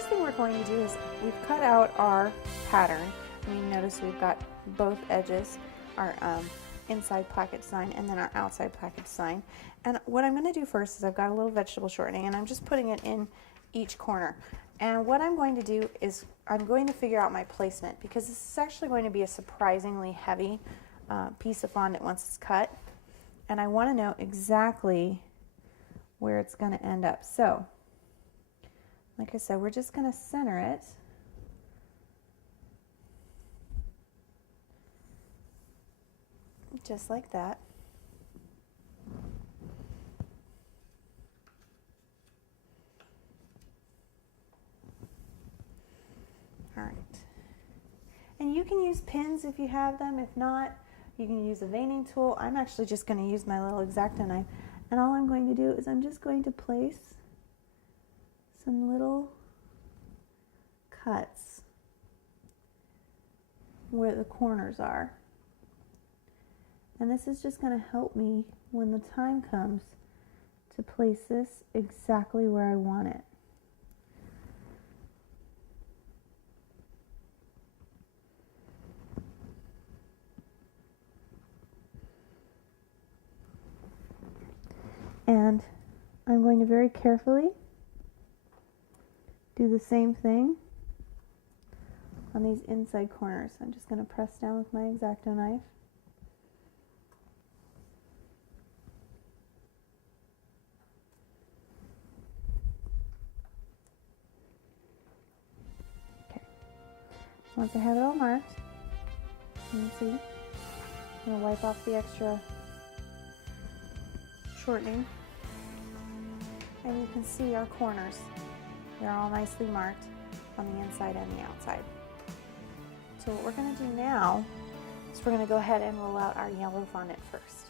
first thing we're going to do is we've cut out our pattern. And you notice we've got both edges, our inside placket design and then our outside placket design. And what I'm going to do first is I've got a little vegetable shortening and I'm just putting it in each corner. And what I'm going to do is I'm going to figure out my placement, because this is actually going to be a surprisingly heavy piece of fondant once it's cut. And I want to know exactly where it's going to end up. So, like I said, we're just going to center it. Just like that. All right. And you can use pins if you have them. If not, you can use a veining tool. I'm actually just going to use my little X-Acto knife. And all I'm going to do is I'm just going to place some little cuts where the corners are. And this is just going to help me when the time comes to place this exactly where I want it. And I'm going to very carefully do the same thing on these inside corners. I'm just going to press down with my X-Acto knife. Okay. Once I have it all marked, you can see, I'm going to wipe off the extra shortening. And you can see our corners. They're all nicely marked on the inside and the outside. So what we're going to do now is we're going to go ahead and roll out our yellow fondant first.